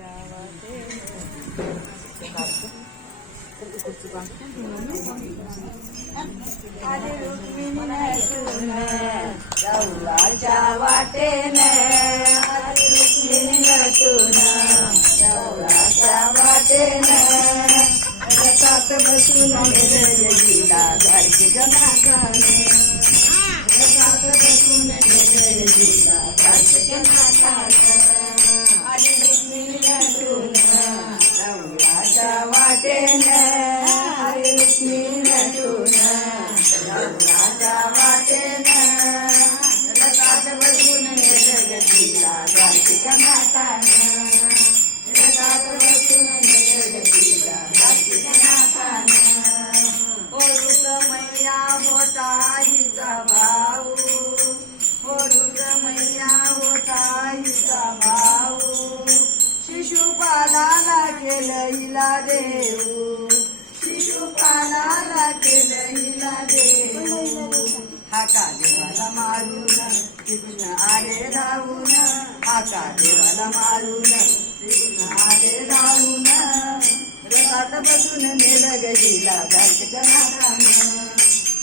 रावळाच्या वाटेने आली रुक्मिणी नटून रावळाच्या वाटेने आली रुक्मिणी नटून रावळाच्या वाटेने रथात बसून गेले जिला कार्तिक नाथाने रथात बसून गेले जिला कार्तिक नाथाने आली रुक्मिणी नटून रावळाच्या वाटेने आली रुक्मिणी नटून रावळाच्या वाटेने रथात बसून गेले जिला कार्तिक नाथाने रथात बसून गेले जिला कार्तिक नाथाने रुद्रमैया होता हिचा भाऊ रुद्रमैया होता हिचा भाऊ शिशुपालाला केलं हिला देऊ शिशुपालाला केलं हिला देऊ हाका देवाला मारून तिथून आले धावून हाका देवाला मारून तिथून आले धावून रथात बसून नेलं गजीला कार्तिक नाथानं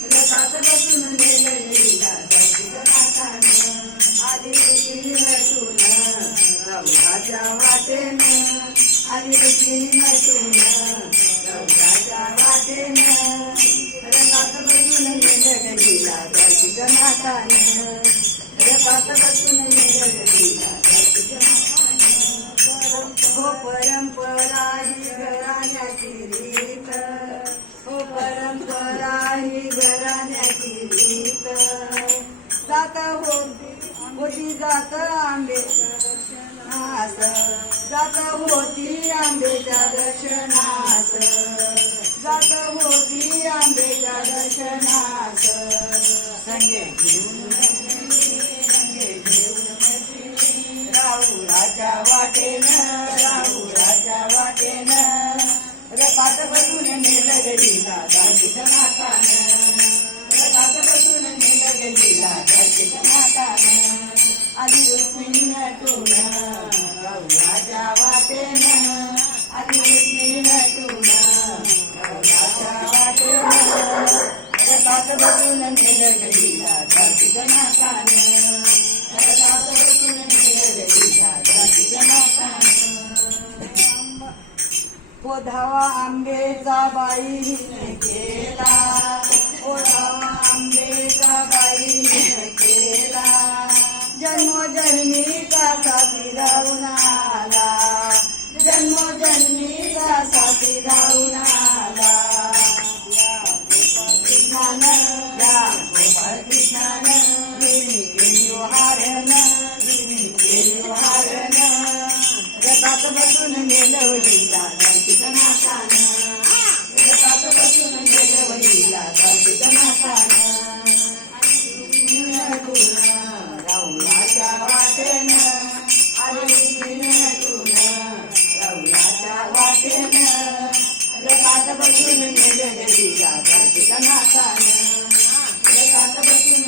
रथात बसून नेलं गजीला कार्तिक नाथानं आली रुक्मिणी नटून रावळाच्या वाटेनं आली रुक्मिणी नटून रावळाच्या वाटेनं रथात बसून नेलं गजीला कार्तिक नाथानं रथात बसून नेलं गजीला कार्तिक नाथानं हो परंपरा ही घराण्याची रीत हो परंपरा ही घराण्याची रीत जात होती जात आंबेच्या दर्शनास जात होती आंबेच्या दर्शनास जात होती आंबेच्या दर्शनास संगे घेऊन रावळाच्या वाटेनं रथात बसून नेलं गजीला कार्तिक नाथानं रथात बसून नेलं गजीला कार्तिक नाथानं आली रुक्मिणी नटून रावळाच्या वाटेनं आली रुक्मिणी नटून रावळाच्या वाटेनं रथात बसून नेलं गजीला कार्तिक नाथानं रथात बसून नेलं गजीला कार्तिक नाथानं ओ धावा आंबेचा बाई हिने केला ओ धावा आंबेचा बाई हिने केला जन्मोजन्मीचा साथी राहून आला जन्मोजन्मीचा साथी राहून आला गोपाळ कृष्णानं देवी केली हारण देवी केली हारण रथात बसून नेलं वडीला कार्तिक नाथानं रथात बसून नेलं वडीला कार्तिक नाथानं रावळाच्या वाटेनं आली रुक्मिणी नटून रावळाच्या वाटेनं रथात बसून नेलं वडीला कार्तिक नाथानं रथात बसून